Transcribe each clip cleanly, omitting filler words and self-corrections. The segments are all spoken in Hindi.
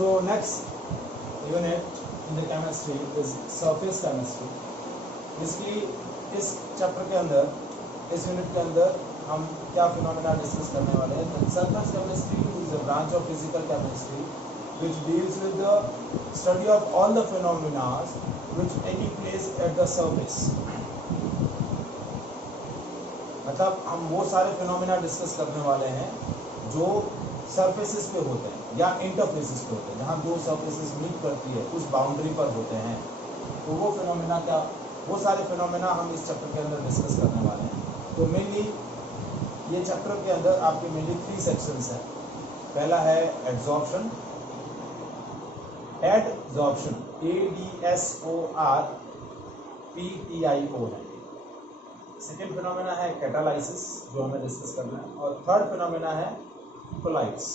So next unit in the chemistry is surface chemistry. इसकी इस चैप्टर के अंदर, इस यूनिट के अंदर हम क्या फिनोमेना डिस्कस करने वाले हैं. Surface chemistry is a branch of physical chemistry which deals with the study of all the phenomena which taking place at the surface. मतलब हम वो सारे फिनोमेना डिस्कस करने वाले हैं जो सरफेसेस पे होते हैं या इंटरफेसेस पे होते हैं, जहाँ दो सरफेसेस मीट करती है उस बाउंड्री पर होते हैं. तो वो फिनोमेना क्या, वो सारे फिनोमेना हम इस चैप्टर के अंदर डिस्कस करने वाले हैं. तो मेनली ये चैप्टर के अंदर आपके मेनली 3 सेक्शंस हैं. पहला है एड्सॉर्प्शन, एडसॉर्प्शन ADSORPTIO है. सेकेंड फिनोमेना है कैटालाइसिस जो हमें डिस्कस करना है, और थर्ड फिनोमेना है कोलाइड्स.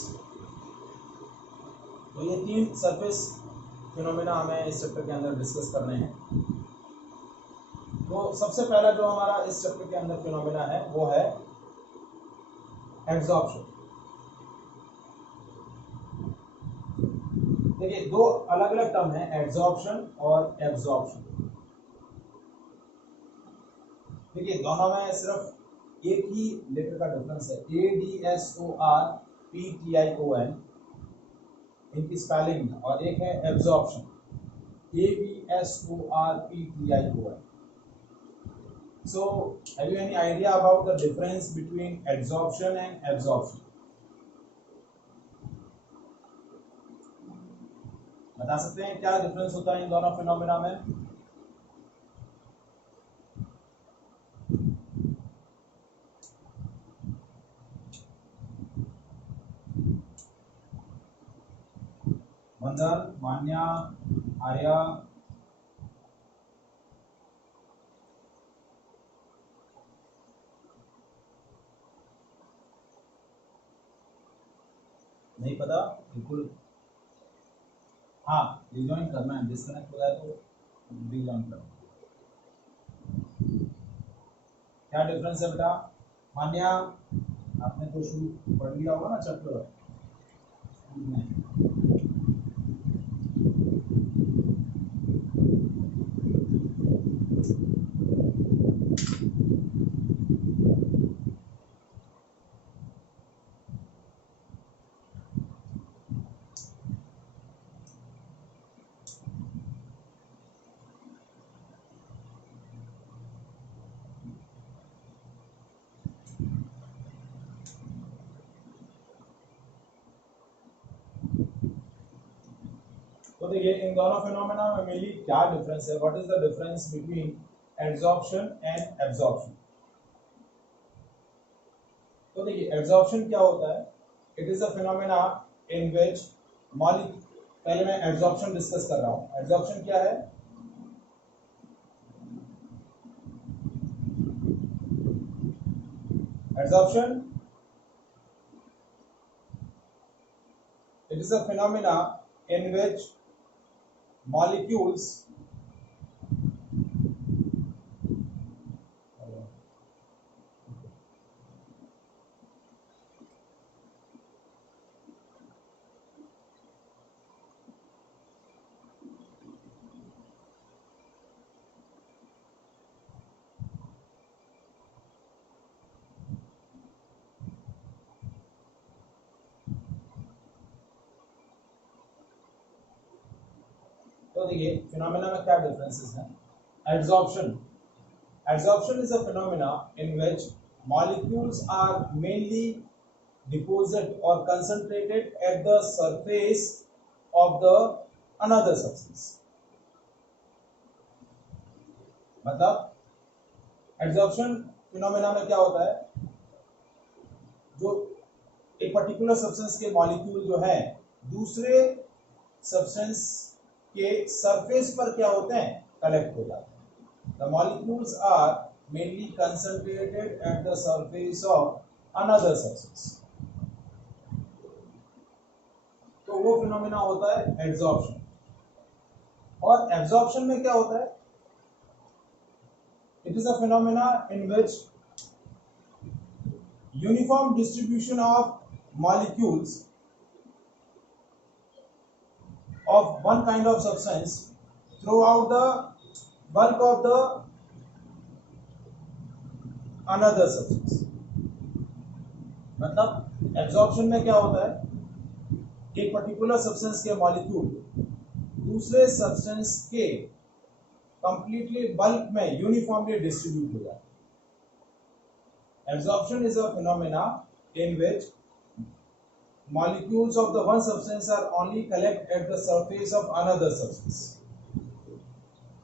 तो ये 3 सरफेस फिनोमेना हमें इस चैप्टर के अंदर डिस्कस करने हैं. तो सबसे पहला जो हमारा इस चैप्टर के अंदर फिनोमेना है वो है एड्सॉर्प्शन. देखिए दो अलग अलग टर्म है, एड्सॉर्प्शन और एब्सॉर्प्शन. देखिए दोनों में सिर्फ एक ही लेटर का डिफरेंस है, ADSORPTION इनकी स्पेलिंग, और एक है absorption ABSORPTION. So have you any idea about the difference between adsorption and absorption? बता सकते हैं क्या डिफरेंस होता है इन दोनों फिनोमेना में? मंदन, मान्या, आर्या, नहीं पता बिल्कुल. हाँ, रिजॉइन करना है, डिस्कनेक्ट हो जाए तो रिजॉइन करो. क्या डिफरेंस है बेटा? मान्या, आपने तो शुरू पढ़ लिया होगा ना चैप्टर में. तो देखिए इन दोनों फिनोमेना में मेनली क्या डिफरेंस है, what is the difference between adsorption and absorption. तो देखिए एड्सॉर्प्शन क्या होता है, it is a phenomena in which molecule, पहले मैं एड्सॉर्प्शन डिस्कस कर रहा हूं. एड्सॉर्प्शन क्या है? Adsorption it is a phenomena in which molecules तो देखिए फिनोमेना में क्या डिफरेंसेस हैं. Adsorption is a phenomena in which molecules are mainly deposit और concentrated at the surface of the another substance. मतलब एड्सॉर्प्शन फिनोमेना में क्या होता है, जो एक पर्टिकुलर सब्सटेंस के मॉलिक्यूल जो है दूसरे सब्सटेंस के सरफेस पर क्या होते हैं, कलेक्ट हो जाते हैं. The molecules are mainly concentrated at the surface of another substance. तो वो फिनोमेना होता है एड्सॉर्प्शन. और एब्सॉर्प्शन में क्या होता है, it is a phenomena in which uniform distribution of molecules of one kind of substance throughout the bulk of the another substance। मतलब एब्जॉर्प्शन में क्या होता है, एक पर्टिकुलर सब्सटेंस के मॉलिक्यूल दूसरे सब्सटेंस के कंप्लीटली बल्क में यूनिफॉर्मली डिस्ट्रीब्यूट हो जाता है। Absorption is a phenomena in which molecules of the one substance are only collect at the surface of another substance।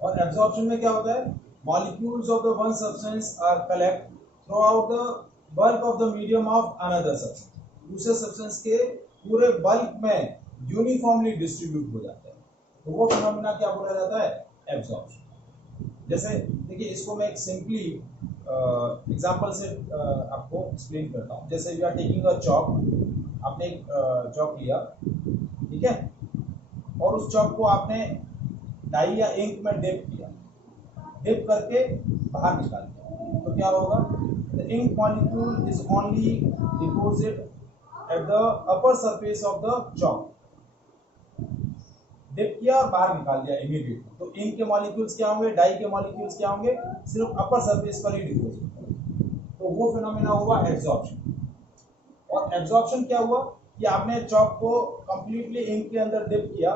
और absorption में क्या होता है, molecules of the one substance are collect throughout the bulk of the medium of another substance। दूसरे substance के पूरे bulk में uniformly distribute हो जाते हैं, तो वो phenomena क्या बोला जाता है, absorption। जैसे देखिए, इसको मैं एक सिंपली एग्जांपल से आपको एक्सप्लेन करता हूँ। जैसे you are taking a chalk, आपने एक चॉक लिया, ठीक है, और उस चॉक को आपने डाई या इंक में डिप किया, डिप करके बाहर निकाल दिया, तो क्या होगा, the ink molecule is only deposit at the upper surface of the chalk. Dip किया और बाहर निकाल दिया इमीडिएटली, तो इंक के मॉलिक्यूल्स क्या होंगे, डाई के मॉलिक्यूल्स क्या होंगे, सिर्फ अपर सरफेस पर ही डिपोजिट। तो वो फिनोमेना हुआ एब्जॉर्प्शन। और एब्जॉर्प्शन क्या हुआ कि आपने चॉक को कंप्लीटली इंक के अंदर डिप किया,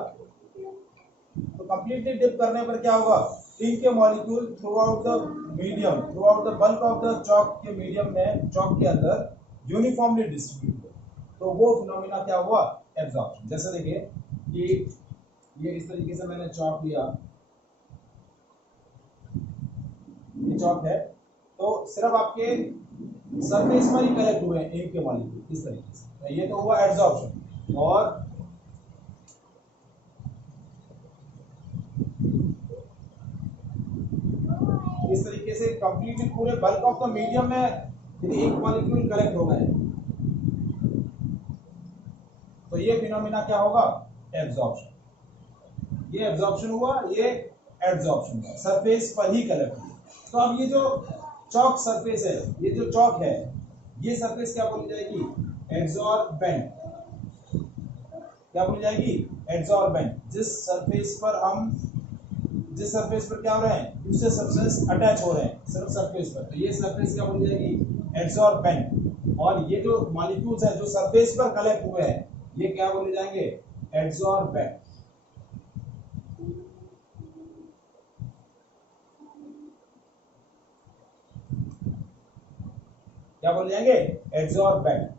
तो कंप्लीटली डिप करने पर क्या होगा, इंक के molecule through out the medium, through out the bulk of the chalk के मीडियम में, चॉक के अंदर यूनिफॉर्मली डिस्ट्रीब्यूट हुआ, तो वो फिनोमेना क्या हुआ, एब्जॉर्प्शन। जैसे देखिए कि ये इस तरीके से मैंने चॉक लिया, ये चॉक है, तो सिर्फ आपके सरफेस पर ही कलेक्ट हुए हैं इंक के मॉलिक्यूल, इस तरीके से, तो ये तो हुआ एब्जॉर्प्शन। और इस तरीके से कंप्लीटली पूरे बल्क ऑफ द मीडियम में यदि इंक मॉलिक्यूल कलेक्ट हो गए, तो ये फिनोमेना क्या होगा, एब्जॉर्प्शन। ये एब्जॉर्प्शन हुआ, ये एब्जॉर्प्शन हुआ, सरफेस पर ही कलेक्ट हुआ। तो अब ये जो चॉक सरफेस है, ये जो चॉक है, ये सरफेस क्या बोली जाएगी, एड्सॉर्बेंट। क्या बोली जाएगी, एड्सॉर्बेंट। जिस सरफेस पर क्या हो रहे हैं, दूसरे सब्सटेंस अटैच हो रहे हैं सिर्फ सरफेस पर, तो ये सरफेस क्या बोली जाएगी, एड्सॉर्बेंट। और ये जो मॉलिक्यूल्स हैं जो सरफेस पर कलेक्ट हुए हैं, ये क्या बोले जाएंगे, एड्सॉर्बेंट। क्या बोले जाएंगे, एड्सॉर्बेंट।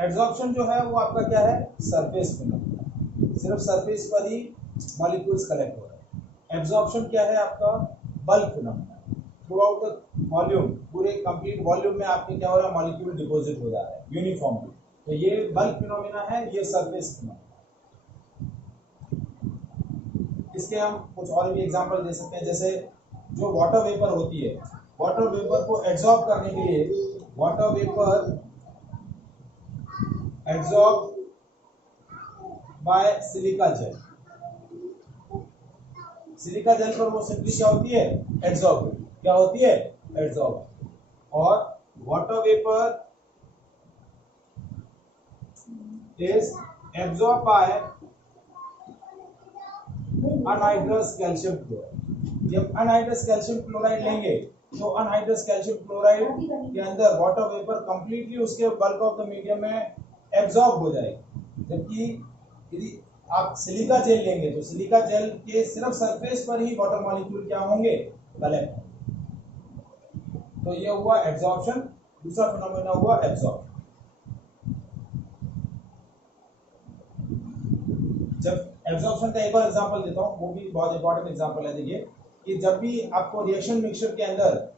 एड्सॉर्प्शन जो है वो आपका क्या है, सरफेस फिनोमेना, सिर्फ सरफेस पर ही मॉलिक्यूल्स कलेक्ट हो रहे हैं। एब्जॉर्प्शन क्या है आपका, bulk phenomena, through out the volume, पूरे कंप्लीट वॉल्यूम में आपके क्या हो रहा है, मॉलिक्यूल डिपॉजिट हो जा रहा है यूनिफॉर्मली, तो ये बल्क फिनोमेना है, ये सरफेस फिनोमेना। इसके हम कुछ और भी एग्जांपल दे सकते हैं। जैसे जो वाटर वेपर होती है, वाटर वेपर को एब्जॉर्ब करने के लिए, water vapour absorb by silica gel, silica gel पर वो सिंपली क्या होती है, एब्जॉर्ब। क्या होती है, एब्जॉर्ब। और water vapour is absorb by anhydrous calcium chloride. जब अनहाइड्रस कैल्शियम क्लोराइड लेंगे, तो अनहाइड्रस कैल्शियम क्लोराइड के अंदर वाटर वेपर कंप्लीटली उसके बल्क ऑफ द मीडियम में एब्जॉर्ब हो जाएगी। जबकि यदि आप सिलिका जेल लेंगे, तो सिलिका जेल के सिर्फ सरफेस पर ही वाटर मॉलिक्यूल क्या होंगे, कलेक्ट। तो ये हुआ एब्जॉर्प्शन। दूसरा फिनोमेना हुआ एब्जॉर्प्शन। जब एब्जॉर्प्शन का एक और एग्जांपल देता हूं, वो भी बहुत इंपॉर्टेंट एग्जांपल है। देखिए कि जब भी आपको रिएक्शन मिक्सचर के अंदर,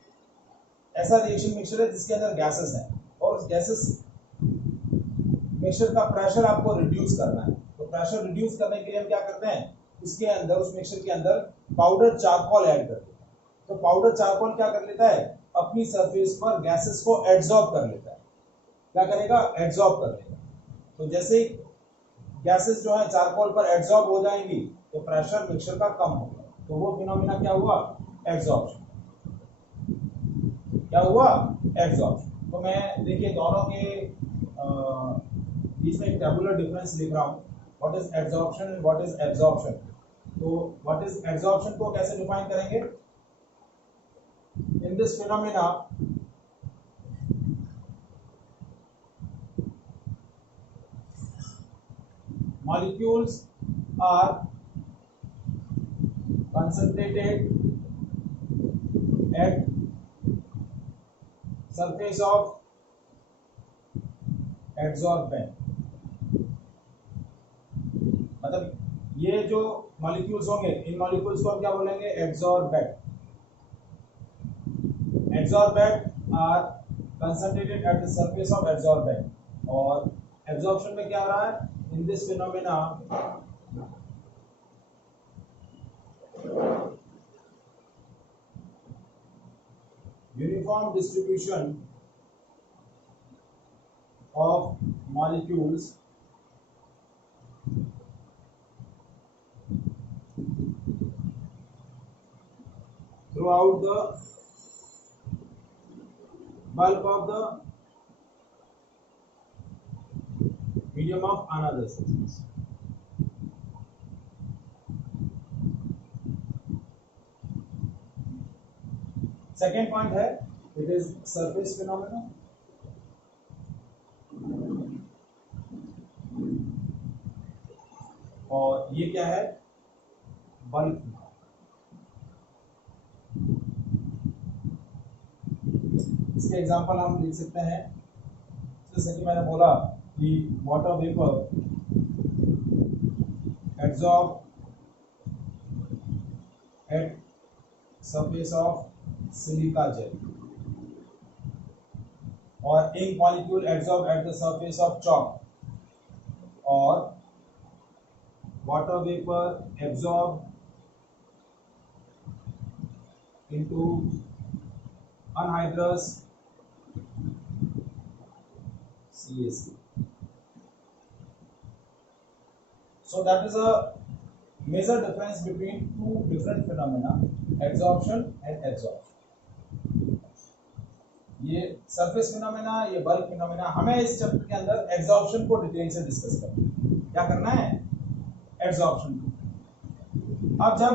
ऐसा रिएक्शन मिक्सचर है जिसके अंदर गैसेस हैं, और उस गैसेस मिक्सचर का प्रेशर आपको रिड्यूस करना है, तो प्रेशर रिड्यूस करने के लिए हम क्या करते हैं, उसके अंदर, उस मिक्सचर के अंदर पाउडर चारकोल ऐड करते हैं। तो पाउडर चारकोल क्या कर लेता है, अपनी सरफेस पर गैसेस को एब्जॉर्ब कर लेता है। क्या करेगा, एब्जॉर्ब कर लेगा। तो जैसे गैसेस जो है चारकोल पर एब्जॉर्ब हो जाएंगी, तो प्रेशर मिक्सचर का कम होगा, तो वो फिनोमेना क्या हुआ, एब्जॉर्प्शन। क्या हुआ, एब्जॉर्प्शन। तो मैं देखिए दोनों के बीच में एक टेबुलर डिफरेंस लिख रहा हूँ, what is absorption and what is absorption. तो व्हाट इज एब्जॉर्प्शन को कैसे डिफाइन करेंगे, इन this phenomena molecules are concentrated at surface of adsorbent, मतलब ये जो मॉलिक्यूल्स होंगे इन मॉलिक्यूल्स को हम क्या बोलेंगे, adsorbent. Adsorbent are concentrated at the surface of adsorbent, और एब्जॉर्प्शन में क्या हो रहा है, in this phenomena uniform distribution of molecules throughout the bulk of the medium of another substance. Second point है, इट इज सरफेस फिनोमेना। और ये क्या है, बल्क। इसके एग्जांपल हम लिख सकते हैं, जैसे कि मैंने बोला कि water vapour absorb at surface of silica gel, और ink molecule absorb at the surface of chalk, और water vapour absorb into anhydrous CaC. So that is a major difference between two different phenomena, absorption and adsorption. ये सरफेस फिनोमेना, ये बल्क फिनोमेना। हमें इस चैप्टर के अंदर एब्जॉर्प्शन को डिटेल से डिस्कस करना है। क्या करना है, एब्जॉर्प्शन को। अब जब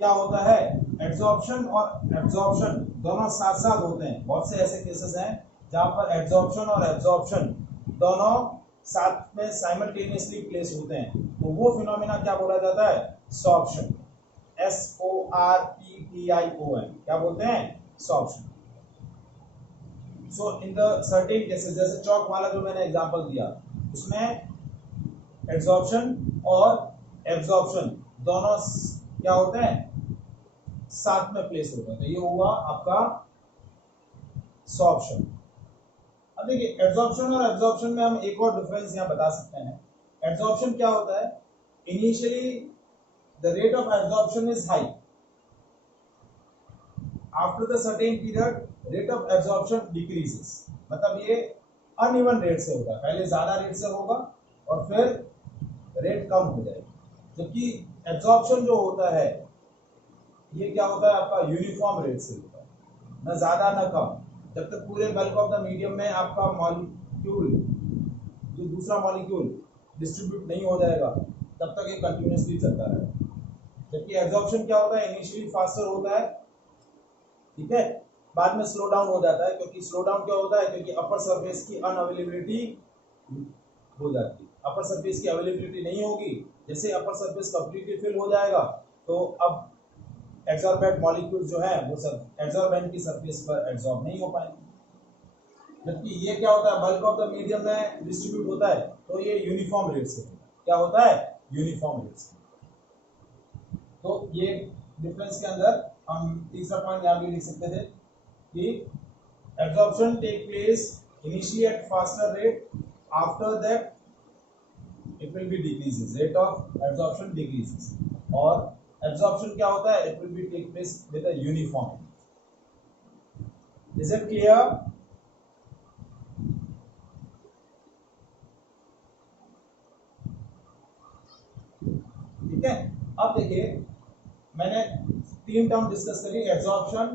क्या होता है, एब्जॉर्प्शन और एब्जॉर्प्शन दोनों साथ साथ होते हैं। बहुत से ऐसे केसेस हैं जहां पर एब्जॉर्प्शन और एब्जॉर्प्शन दोनों साथ में साइमल्टेनियसली प्लेस होते हैं, तो वो फिनोमेना क्या बोला जाता है, सॉर्प्शन। SORPTION, क्या बोलते हैं, sorption. So in the certain cases, जैसे चौक वाला जो मैंने एग्जांपल दिया, उसमें एब्जॉर्प्शन और एब्जॉर्प्शन दोनों क्या होते हैं, साथ में प्लेस होते हैं। तो ये हुआ आपका सॉर्प्शन। अब देखिए एब्जॉर्प्शन और एब्जॉर्प्शन में हम एक और डिफरेंस यहां बता सकते हैं। एब्जॉर्प्शन क्या होता है, initially the rate of absorption is high, after the certain period rate of absorption decreases. मतलब ये अनइवन रेट से होगा, पहले ज्यादा रेट से होगा और फिर रेट कम हो जाएगी। जबकि एब्जॉर्प्शन जो होता है ये क्या होता है, आपका यूनिफॉर्म रेट से होता है, न ज्यादा न कम। जब तक पूरे बल्क ऑफ द मीडियम में आपका मॉलिक्यूल, जो दूसरा मॉलिक्यूल डिस्ट्रीब्यूट नहीं हो जाएगा, तब तक ये कंटिन्यूअसली चलता रहेगा। जबकि एब्जॉर्प्शन क्या होता है, इनिशियली फास्टर होता है, ठीक है, बाद में स्लो डाउन हो जाता है। क्योंकि स्लो डाउन क्या होता है, क्योंकि अपर सरफेस की अनअवेलेबिलिटी हो जाती है। अपर सरफेस की अवेलेबिलिटी नहीं होगी, जैसे अपर सरफेस कंप्लीटली फिल हो जाएगा तो अब एब्जॉर्बेंट मॉलिक्यूल जो है वो सब एब्जॉर्बेंट की सरफेस पर एब्जॉर्ब नहीं हो पाएंगे। जबकि ये क्या होता है, बल्क ऑफ द मीडियम में डिस्ट्रीब्यूट होता है, तो ये यूनिफॉर्म रेट से क्या होता है, यूनिफॉर्म रेट से। तो ये डिफरेंस के अंदर हम तीसरा पॉइंट यहाँ भी लिख सकते थे कि absorption take place initially at faster rate, after that it will be decreases, rate of absorption decreases. और एब्जॉर्प्शन क्या होता है, it will be take place with a uniform. Is it clear? ठीक है। अब देखिए मैंने तीन टर्म डिस्कस करी, absorption,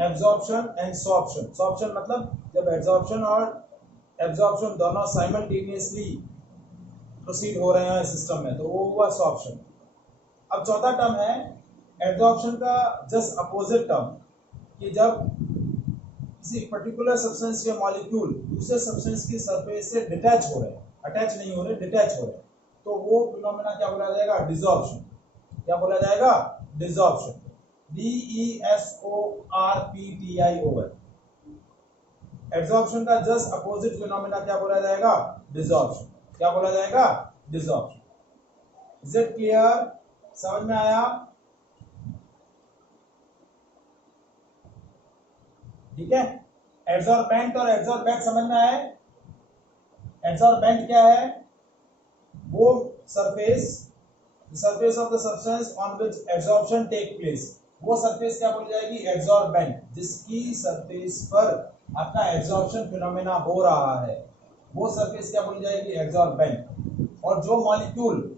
absorption and sorption. Sorption मतलब जब एब्जॉर्प्शन और एब्जॉर्प्शन दोनों साइमल्टेनियसली प्रोसीड हो रहे हैं सिस्टम में, तो वो हुआ सॉर्प्शन। अब चौथा टर्म है एब्जॉर्प्शन का जस्ट अपोजिट टर्म, कि जब किसी पर्टिकुलर सब्सटेंस या मॉलिक्यूल दूसरे सब्सटेंस की सरफेस से डिटैच हो रहे हैं, अटैच नहीं हो रहे, डिटैच हो रहे हैं, तो वो फिनोमेना क्या बोला जाएगा? डिसॉर्प्शन। क्या बोला जाएगा? डिसॉर्प्शन। DESORPTION। एब्जॉर्प्शन का जस्ट अपोजिट फिनोमेना क्या बोला जाएगा? डिसॉर्प्शन। क्या बोला जाएगा? डिसॉर्प्शन। Is it clear? समझ में आया? ठीक है। एड्सॉर्बेंट और एड्सॉर्बेंट समझ में आए? एड्सॉर्बेंट क्या है? वो surface of the substance on which absorption take place, वो सरफेस क्या बोली जाएगी? एड्सॉर्बेंट। जिसकी सरफेस पर आपका एब्जॉर्प्शन फिनोमेना हो रहा है, वो सरफेस क्या बोली जाएगी? एड्सॉर्बेंट। और जो मॉलिक्यूल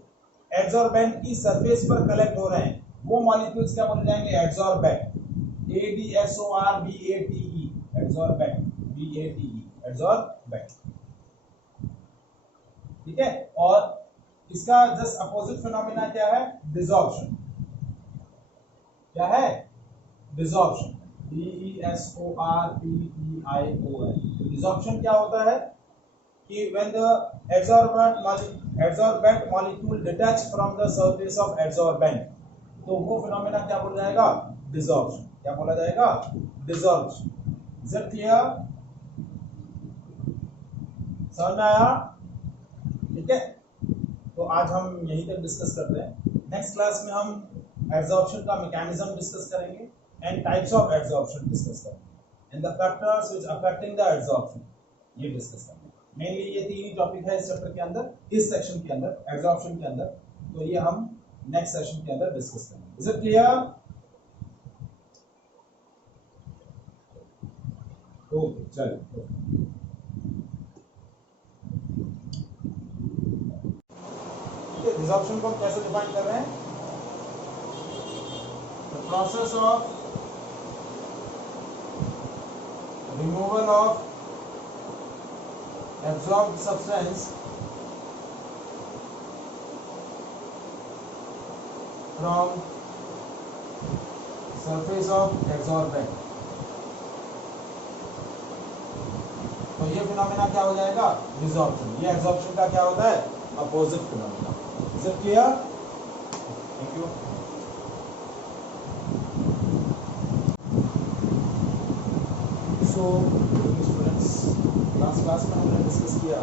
एड्सॉर्बेंट की सरफेस पर कलेक्ट हो रहे हैं, वो मॉलिक्यूल्स क्या बोले जाएंगे? Adsorbent. ADSORBATE, adsorbent. BATE, adsorbent. ठीक है। और इसका जस्ट अपोजिट फिनोमेना क्या है? डिसॉर्प्शन। क्या है? डिसॉर्प्शन। DESORPTION। डिसॉर्प्शन क्या होता है? कि when the adsorbent molecule detach from the surface of adsorbent, तो वो फिनोमेना क्या बोला जाएगा? डिसॉर्प्शन। क्या बोला जाएगा? डिसॉर्प्शन। Is it clear? समझ में आया? ठीक है। तो आज हम यहीं तक डिस्कस करते हैं। नेक्स्ट क्लास में हम एब्जॉर्प्शन का मैकेनिज्म डिस्कस करेंगे and types of absorption discuss करेंगे and the factors which affecting the absorption, ये डिस्कस करेंगे। मेनली ये तीन ही टॉपिक है इस चैप्टर के अंदर, इस सेक्शन के अंदर, एब्जॉर्प्शन के अंदर। तो ये हम नेक्स्ट सेशन के अंदर डिस्कस करेंगे। Is it clear? ओके, चलिए। डिसॉर्प्शन को हम कैसे डिफाइन कर रहे हैं? The process of removal of absorbed substance from surface of adsorbent। तो ये फिनोमेना क्या हो जाएगा? डिसॉर्प्शन। ये एब्जॉर्प्शन का क्या होता है? Opposite phenomena. Is it clear? Thank you. So students, last class में हमने डिस्कस किया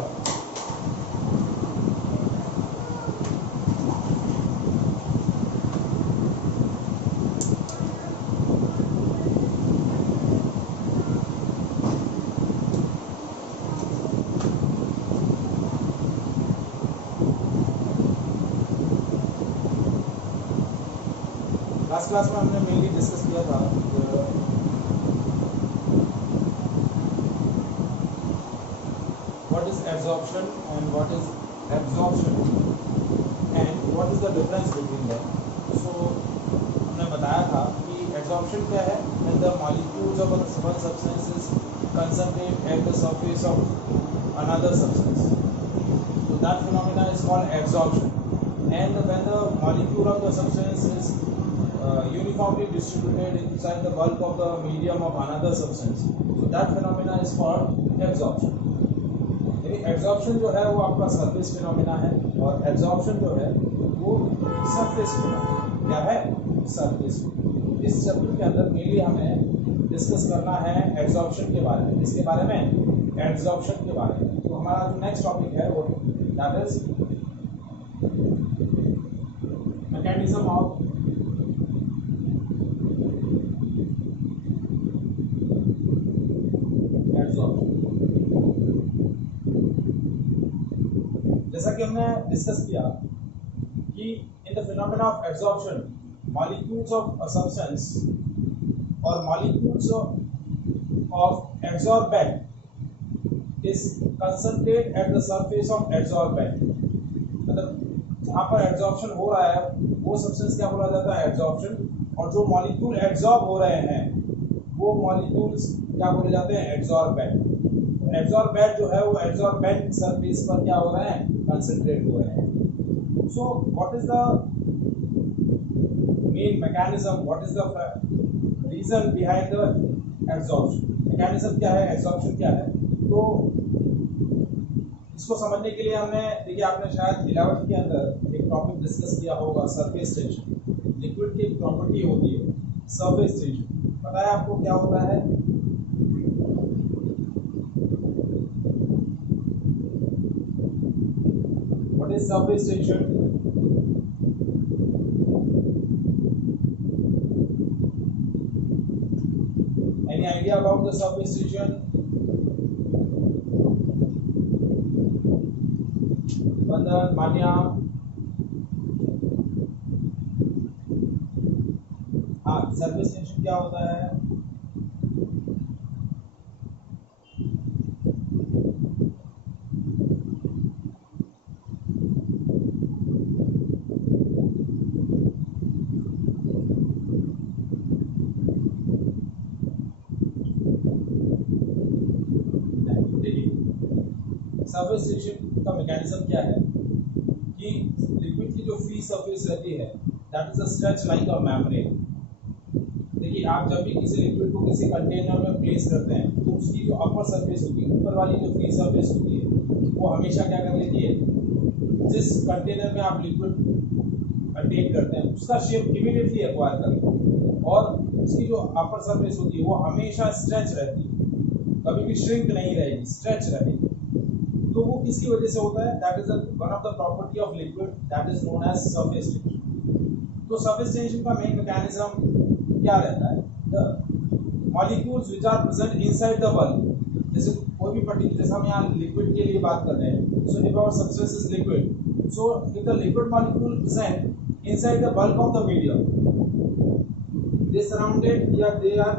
मेनली डिस्कस किया था what is absorption and what is absorption and what is the difference between them। so हमने बताया था कि absorption क्या है? when the molecules of one substance is concentrate at the surface of another substance, so that phenomena is called absorption। and when the molecule of the substance is uniformly distributed inside the bulk of the medium of another substance, so that phenomena is called absorption। Absorption जो है वो आपका सरफेस फिनोमेना है और एब्जॉर्प्शन जो है वो सरफेस फिनोमेना। क्या है? सरफेस। इस चैप्टर के अंदर मेनली हमें डिस्कस करना है एब्जॉर्प्शन के बारे में। इसके बारे में? एब्जॉर्प्शन के बारे में। तो हमारा जो नेक्स्ट टॉपिक है वो that is mechanism of absorption. जैसा कि हमने डिस्कस किया कि in the phenomena of absorption, molecules of a substance और molecules of absorbent is concentrate at the surface of absorbent. मतलब जहाँ पर एब्जॉर्प्शन हो रहा है वो सब्सटेंस क्या बोला जाता है? एब्जॉर्प्शन। और जो मॉलिक्यूल एब्जॉर्ब हो रहे हैं वो मॉलिक्यूल्स क्या बोले जाते हैं, एड्सॉर्बेंट। एड्सॉर्बेंट जो है वो एड्सॉर्बेंट सरफेस पर क्या हो रहे हैं, कंसंट्रेट हो रहे हैं। So what is the main mechanism, what is the reason behind the absorption, mechanism क्या है, एब्जॉर्प्शन क्या है। तो इसको समझने के लिए हमने, देखिए आपने शायद 11th के अंदर एक टॉपिक डिस्कस किया होगा, सरफेस टेंशन। लिक्विड की एक प्रॉपर्टी होती है सरफेस टेंशन, पता है आपको क्या होता है? What is surface tension? Any idea about the surface tension? Vandan, Manya? हाँ, सरफेस टेंशन क्या होता है? सरफेस टेंशन का मैकेनिज्म क्या है कि लिक्विड की जो फ्री सरफेस रहती है that is a stretch like a membrane. देखिए आप जब भी किसी लिक्विड को किसी कंटेनर में प्लेस करते हैं तो उसकी जो अपर सरफेस होती है, ऊपर वाली जो फ्री सरफेस होती है, वो हमेशा क्या कर लेती है, जिस कंटेनर में आप लिक्विड कंटेन करते हैं उसका शेप इमीडिएटली एक्वायर कर लेती है, और उसकी जो अपर सरफेस होती है वो हमेशा स्ट्रेच रहती है, कभी भी श्रिंक नहीं रहेगी, स्ट्रेच रहेगी। तो वो किसकी वजह से होता है? That is one of the property of liquid that is known as surface tension. तो सरफेस टेंशन का मेन मैकेनिज्म क्या रहता है? The molecules which are present inside the bulb, जैसे कोई भी पर्टिकुलर, जैसे हम यहाँ लिक्विड के लिए बात कर रहे हैं, so if our substance is liquid, so if the liquid molecule present inside the bulb of the medium, they surrounded, yeah, they are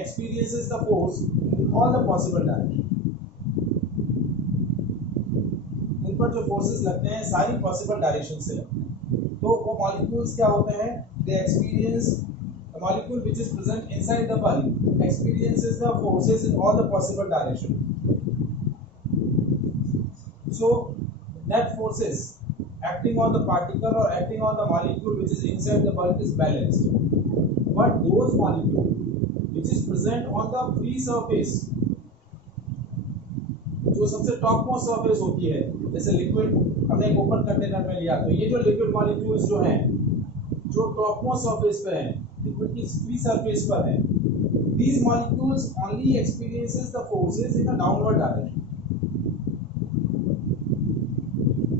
experiences the force in all the possible direction। इन पर जो फोर्सेस लगते हैं सारी पॉसिबल डायरेक्शन से लगते हैं। तो वो मॉलिक्यूल्स क्या होते हैं? They experience, the molecule which is present inside the bulb experiences the forces in all the possible direction. So net forces acting on the particle or acting on the molecule which is inside the bulb is balanced, but those molecule which is present on the free surface, जो सबसे टॉप मोस्ट सरफेस होती है, जैसे लिक्विड हमने एक ओपन कंटेनर में लिया, तो ये जो लिक्विड मॉलिक्यूल्स जो हैं जो टॉप मोस्ट सरफेस पे हैं, लिक्विड की फ्री सरफेस पर है, these molecules only experiences the forces in a downward direction।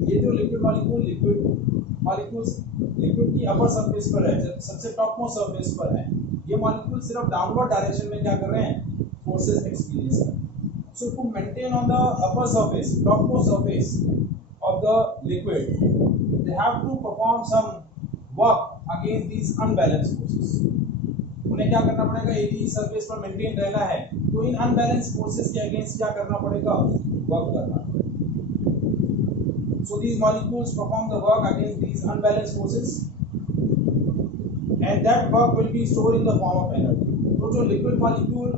ये जो लिक्विड मॉलिक्यूल्स लिक्विड की अपर सरफेस पर है, सबसे टॉप मोस्ट सरफेस पर है, ये मॉलिक्यूल सिर्फ डाउनवर्ड डायरेक्शन में क्या कर रहे हैं? फोर्सेस एक्सपीरियंस कर रहे हैं। So to maintain on the upper surface, topmost surface of the liquid, they have to perform some work against these unbalanced forces। उन्हें क्या करना पड़ेगा? एक ही सरफेस पर मेंटेन रहना है, तो इन अनबैलेंस्ड फोर्सेस के अगेंस्ट क्या करना पड़ेगा? वर्क करना पड़ेगा। So these molecules perform the work against these unbalanced forces, and that work will be stored in the form of energy। तो जो लिक्विड मॉलिक्यूल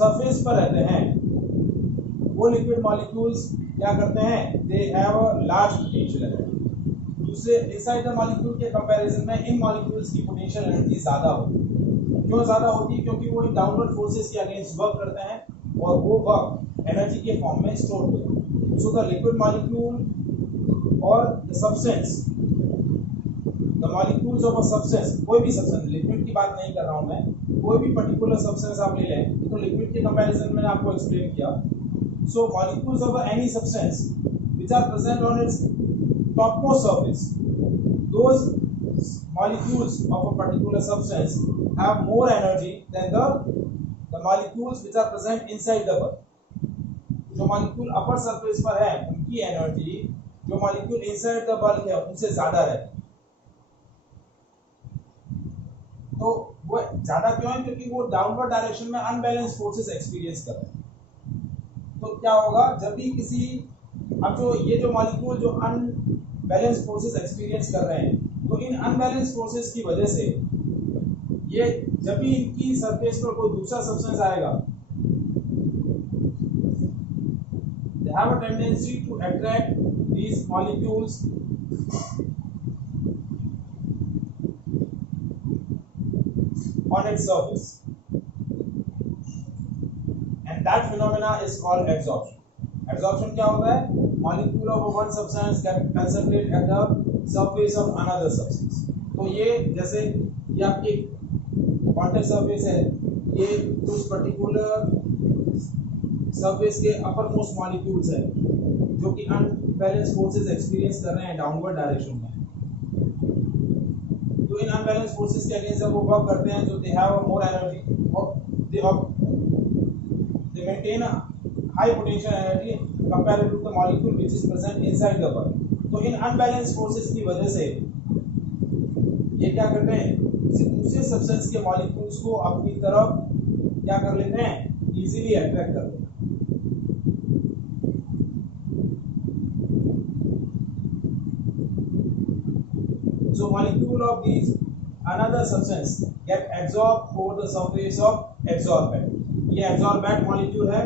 सरफेस पर रहते हैं वो लिक्विड मॉलिक्यूल्स क्या करते हैं? दे have a large potential energy. दूसरे इनसाइड द मॉलिक्यूल के कंपैरिजन में इन मॉलिक्यूल्स की पोटेंशियल एनर्जी ज्यादा होती है। क्यों ज्यादा होती है? क्योंकि वो इन डाउनवर्ड फोर्सेस के अगेंस्ट वर्क करते हैं और वो वर्क एनर्जी के फॉर्म में स्टोर होते हैं। सो द लिक्विड मॉलिक्यूल और the substance, the molecules of a substance, कोई भी सब्सटेंस, लिक्विड की बात नहीं कर रहा हूं मैं, कोई भी पर्टिकुलर सब्सटेंस आप ले लें, तो लिक्विड के कंपैरिजन में आपको एक्सप्लेन किया। So molecules of any substance which are present on its topmost surface, those molecules of a particular substance have more energy than the molecules which are present inside the bulb। जो मॉलिक्यूल अपर सरफेस पर है उनकी एनर्जी जो मॉलिक्यूल इनसाइड द बल्ब है उनसे ज्यादा रहती है। तो वो ज्यादा क्यों है? क्योंकि वो डाउनवर्ड डायरेक्शन में अनबैलेंस फोर्सेस एक्सपीरियंस कर रहे हैं। तो क्या होगा जब भी किसी, अब जो ये जो मॉलिक्यूल जो अनबैलेंस फोर्सेस एक्सपीरियंस कर रहे हैं, तो इन अनबैलेंस फोर्सेस की वजह से ये जब भी इनकी सरफेस पर कोई दूसरा सब्सटेंस आएगा, they have a tendency to attract these molecules on its surface, and that phenomena is called adsorption. Adsorption क्या होता है? Molecule of one substance get concentrate at the surface of another substance. तो ये जैसे ये आपकी कॉन्टेक्ट सरफेस है, ये कुछ पर्टिकुलर सरफेस के अपर मोस्ट मॉलिक्यूल्स है जो कि अनबैलेंस फोर्सेस एक्सपीरियंस कर रहे हैं डाउनवर्ड डायरेक्शन में। तो इन अनबैलेंस फोर्सेस के अगेंस्ट जब वो वर्क करते हैं तो they have a more energy, they maintain a high potential energy comparative to the molecule which is present inside the bulb. तो इन अनबैलेंस फोर्सेस की वजह से ये क्या करते हैं, दूसरे सब्सटेंस के मॉलिक्यूल्स को अपनी तरफ क्या कर लेते हैं, इजीली अट्रैक्ट कर लेते हैं। So molecule of these another substance get absorbed over the surface of adsorbent. ये adsorbent molecule है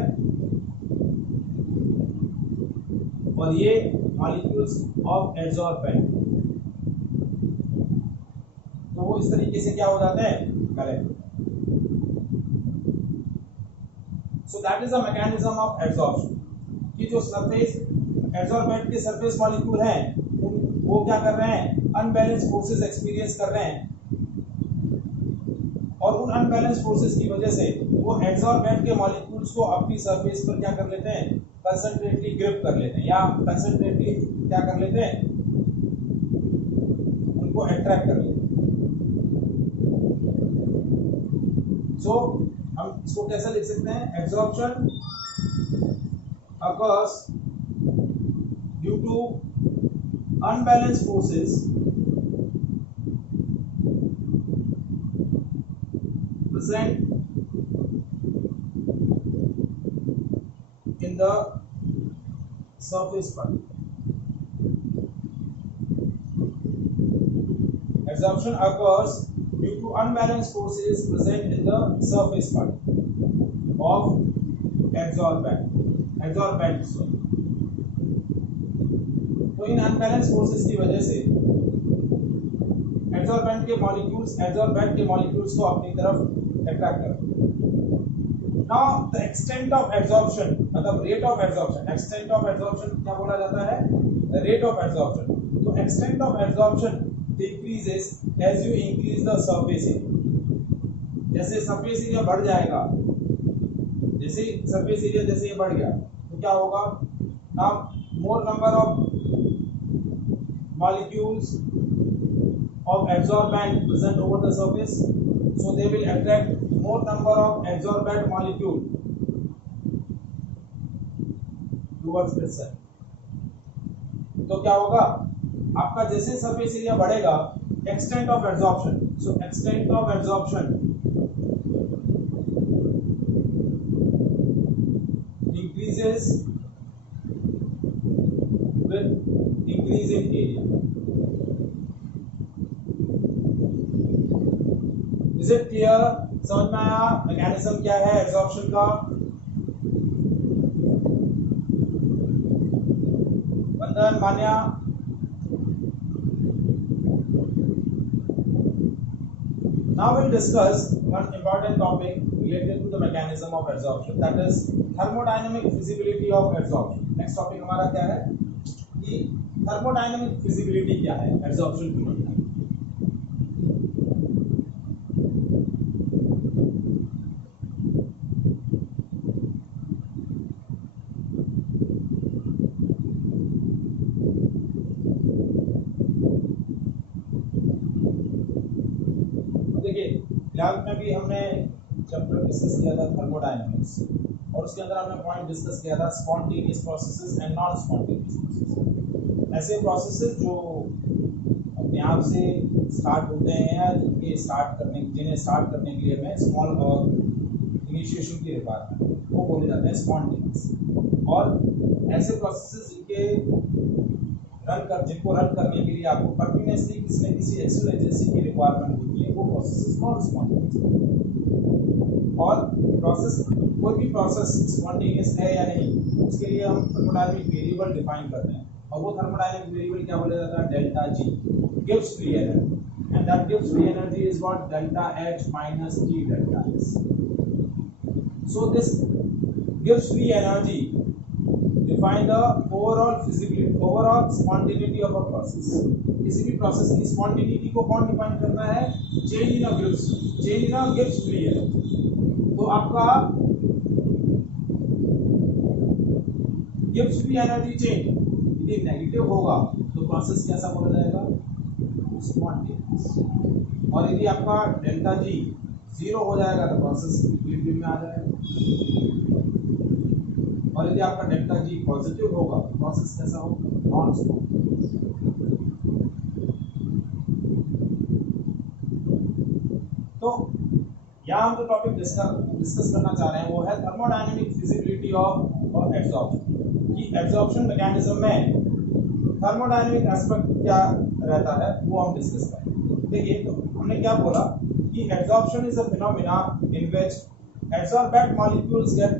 और ये molecules of adsorbent, तो वो इस तरीके से क्या हो जाते हैं, collect. So that is the mechanism of absorption कि जो सरफेस adsorbent के सरफेस मॉलिक्यूल हैं वो क्या कर रहे हैं, अनबैलेंस फोर्सेस एक्सपीरियंस कर रहे हैं और उन अनबैलेंस फोर्सेस की वजह से वो एडसॉर्बेंट के मॉलिक्यूल्स को अपनी सरफेस पर क्या कर लेते हैं, कंसंट्रेटली ग्रिप कर लेते हैं या कंसंट्रेटली क्या कर लेते हैं, उनको अट्रैक्ट कर लेते हैं। सो हम इसको कैसे लिख सकते हैं, absorption occurs due to unbalanced forces present in the surface part. Absorption occurs due to unbalanced forces present in the surface part of adsorbent. तो इन अनबैलेंस फोर्सेस की वजह से एडसॉर्बेंट के मॉलिक्यूल्स को अपनी तरफ अट्रैक्ट करते हैं। Now the extent of absorption, मतलब rate of absorption, extent of absorption क्या बोला जाता है, द रेट ऑफ एब्जॉर्प्शन। तो extent of absorption decreases as you increase the surface area. जैसे सरफेस एरिया बढ़ जाएगा, जैसे सरफेस एरिया जैसे ये बढ़ गया तो क्या होगा, now more number of molecules of adsorbent present over the surface, so they will attract more number of adsorbent molecule towards this side. तो क्या होगा, आपका जैसे सरफेस एरिया बढ़ेगा, extent of absorption, so extent of absorption increases with increase in area. Is it clear? समझ में आया मैकेनिज्म क्या है एब्जॉर्प्शन का? वंदन, मान्या, now we'll discuss one important topic related to the mechanism of absorption, that is thermodynamic feasibility of absorption. next topic हमारा क्या है कि थर्मोडायनामिक फिजिबिलिटी क्या है एब्जॉर्प्शन की मतलब। देखिए 11th में भी हमने चैप्टर डिस्कस किया था थर्मोडायनामिक्स और उसके अंदर हमने पॉइंट डिस्कस किया था spontaneous processes and non spontaneous processes. ऐसे प्रोसेसेस जो अपने आप से स्टार्ट होते हैं या जिन्हें स्टार्ट करने के लिए हमें स्मॉल और इनिशिएशन की रिक्वायरमेंट, वो बोले जाते हैं स्पॉन्टेनियस। और ऐसे प्रोसेसेस जिनके जिनको रन करने के लिए आपको कंटिन्यूसली किसी न किसी एक्सटर्नल एजेंसी की रिक्वायरमेंट होती है, वो प्रोसेस नॉन स्पॉन्टेनियस। और प्रोसेस, कोई भी प्रोसेस स्पॉन्टेनियस है या नहीं, उसके लिए हम थर्मोडायनामिक वेरिएबल डिफाइन करते हैं, और वो थर्मोडायनामिक वेरिएबल क्या बोला जाता है? Delta G gives free energy, and that gives free energy is what? Delta H minus T delta S. So this gives free energy define the overall feasibility, overall spontaneity of a process। किसी भी प्रोसेस की स्पॉन्टेनिटी को कौन डिफाइन करता है? Change in a gives, change in a gives free energy. तो आपका गिव्स फ्री एनर्जी चेंज यदि नेगेटिव होगा तो प्रोसेस कैसा बोला जाएगा? स्पॉन्टेनियस। और यदि आपका डेल्टा जी जीरो हो जाएगा तो प्रोसेस इक्विलिब्रियम में आ जाएगा, और यदि आपका डेल्टा जी पॉजिटिव होगा तो प्रोसेस कैसा होगा? Non spontaneous. तो यहाँ हम जो टॉपिक डिस्कस करना चाह रहे हैं वो है थर्मोडायनेमिक फिजिबिलिटी ऑफ एब्जॉर्प्शन। कि एब्जॉर्प्शन मैकेनिज्म में थर्मोडायनेमिक एस्पेक्ट क्या रहता है वो हम डिस्कस करेंगे। देखिए, तो हमने क्या बोला कि absorption is a phenomena in which adsorbate molecules get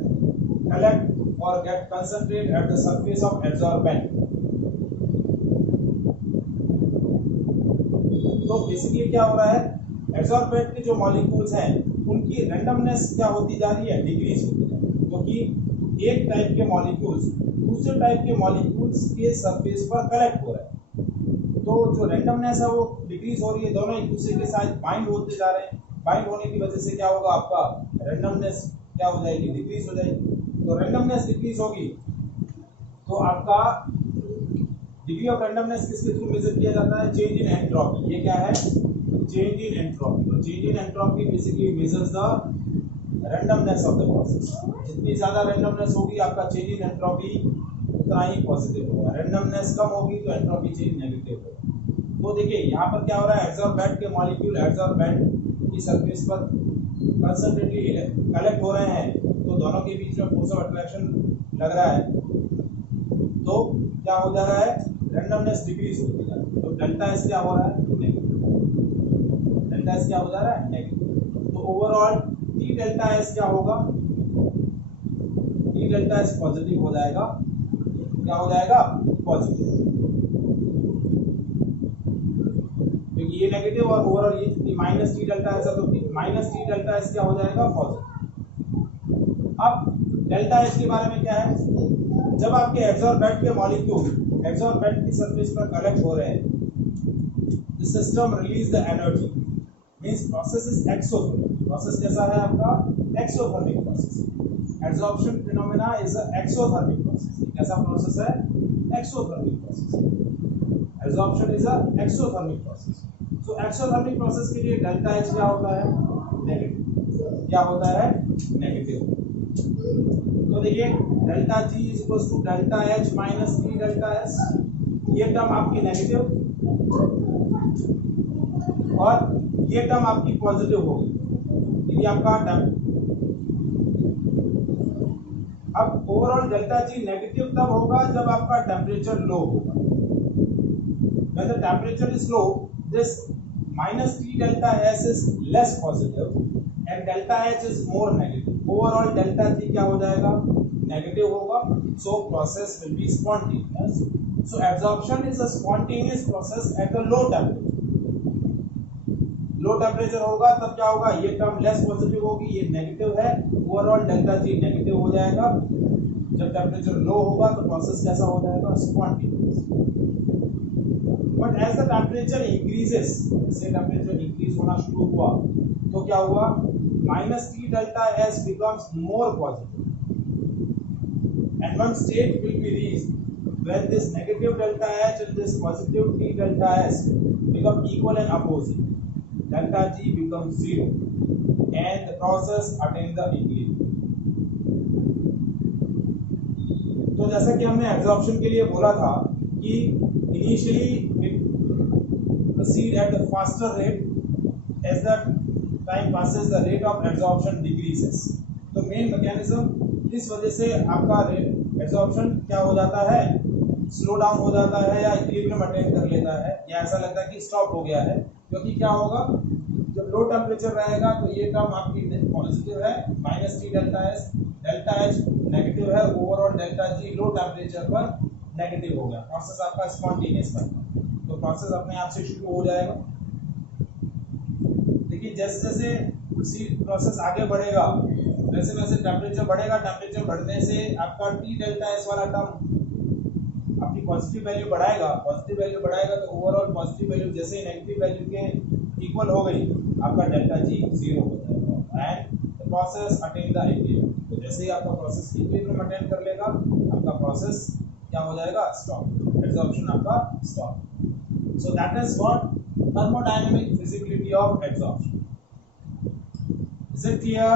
collect or get concentrate at the surface of adsorbent। तो बेसिकली क्या हो रहा है? एडसॉर्बेंट के जो मॉलिक्यूल्स हैं उनकी रैंडमनेस क्या होती जा रही है? डिक्रीज होती जा रही है, क्योंकि एक टाइप के मॉलिक्यूल्स दूसरे टाइप के मॉलिक्यूल्स के सरफेस पर कलेक्ट हो रहे हैं। तो जो रैंडमनेस है वो डिक्रीज हो रही है, दोनों एक दूसरे के साथ बाइंड होते जा रहे हैं। बाइंड होने की वजह से क्या होगा? आपका रैंडमनेस क्या हो जाएगी? डिक्रीज हो जाएगी। तो रैंडमनेस डिक्रीज होगी तो आपका डिग्री ऑफ रैंडमनेस किसके थ्रू मेजर किया जाता है? Change in entropy. ये क्या है? Change in entropy. तो change in entropy basically measures the randomness of the process. जितनी ज्यादा रैंडमनेस होगी आपका चेंज इन एंट्रोपी उतना ही पॉजिटिव होगा। रैंडमनेस कम होगी तो एंट्रोपी चेंज नेगेटिव होगा। तो देखिए यहाँ पर क्या हो रहा है? एडसॉर्बेंट के मॉलिक्यूल एडसॉर्बेंट की सरफेस पर कंसंट्रेटली कलेक्ट हो रहे हैं, तो दोनों के बीच में फोर्स ऑफ अट्रैक्शन लग रहा है, तो क्या हो जा रहा है? रैंडमनेस डिक्रीज होती जा रही है। तो डेल्टा एस क्या हो रहा है? नेगेटिव। डेल्टा एस क्या हो जा रहा है? नेगेटिव। तो ओवरऑल टी डेल्टा एस क्या होगा? टी डेल्टा एस पॉजिटिव हो जाएगा। क्या हो जाएगा? पॉजिटिव, क्योंकि ये नेगेटिव और ओवरऑल ये माइनस टी डेल्टा एस है, तो माइनस टी डेल्टा एस क्या हो जाएगा? पॉजिटिव। अब डेल्टा एस के बारे में क्या है? जब आपके एब्जॉर्बेंट के मॉलिक्यूल एब्जॉर्बेंट की सरफेस पर कलेक्ट हो रहे हैं, the system release the energy, means process is exothermic. Process कैसा है आपका? Exothermic process. Absorption phenomena is a exothermic process. कैसा प्रोसेस है? Exothermic process. Absorption is a exothermic process. So exothermic process के लिए डेल्टा एच क्या होता है? नेगेटिव। क्या होता है? नेगेटिव। तो देखिए delta G is equal to delta H minus T delta S. ये टर्म आपकी नेगेटिव और ये टर्म आपकी पॉजिटिव होगी यदि आपका अब ओवरऑल डेल्टा जी नेगेटिव तब होगा जब आपका टेम्परेचर लो होगा। When the temperature is low, this minus T delta S is less positive and delta H is more negative. Overall delta T क्या हो जाएगा? Negative होगा. So process will be spontaneous. So absorption is a spontaneous process at a low temperature. Low temperature होगा तब क्या होगा? ये term less positive होगी, ये negative है. Overall delta T negative हो जाएगा. जब temperature low होगा तो process कैसा हो जाएगा? Spontaneous. But as the temperature increases, जैसे temperature increase होना शुरू हुआ तो क्या हुआ? Minus T delta S becomes more positive, and one state will be reached when this negative delta H and this positive T delta S become equal and opposite. Delta G becomes 0, and the process attains the equilibrium. तो जैसा कि हमने absorption के लिए बोला था कि initially it proceed at a faster rate as the time passes, the rate of absorption decreases. तो मेन मैकेनिज्म इस वजह से आपका एब्जॉर्प्शन क्या हो जाता है? स्लो डाउन हो जाता है या इक्विलिब्रियम अटेन कर लेता है या ऐसा लगता है कि स्टॉप हो गया है, क्योंकि क्या होगा जब लो टेम्परेचर रहेगा तो ये टर्म आपकी पॉजिटिव है minus T delta S, delta H negative है, overall delta G low temperature पर नेगेटिव हो गया। प्रोसेस आपका स्पॉन्टेनियस बनेगा, तो प्रोसेस अपने आप से शुरू हो जाएगा। लेकिन जैसे जैसे प्रोसेस आगे बढ़ेगा वैसे वैसे टेम्परेचर बढ़ेगा, टेम्परेचर बढ़ने से आपका टी डेल्टा एस वाला टर्म अपनी पॉजिटिव वैल्यू बढ़ाएगा, पॉजिटिव वैल्यू बढ़ाएगा तो ओवरऑल पॉजिटिव वैल्यू जैसे ही नेगेटिव वैल्यू के इक्वल हो गई आपका डेल्टा जी जीरो हो जाएगा and the process attain the equilibrium. तो जैसे ही आपका प्रोसेस इक्विलिब्रियम अटेन कर लेगा आपका प्रोसेस क्या हो जाएगा, स्टॉप, एब्जॉर्प्शन आपका stop. So that is what thermodynamic feasibility of absorption. Is it clear?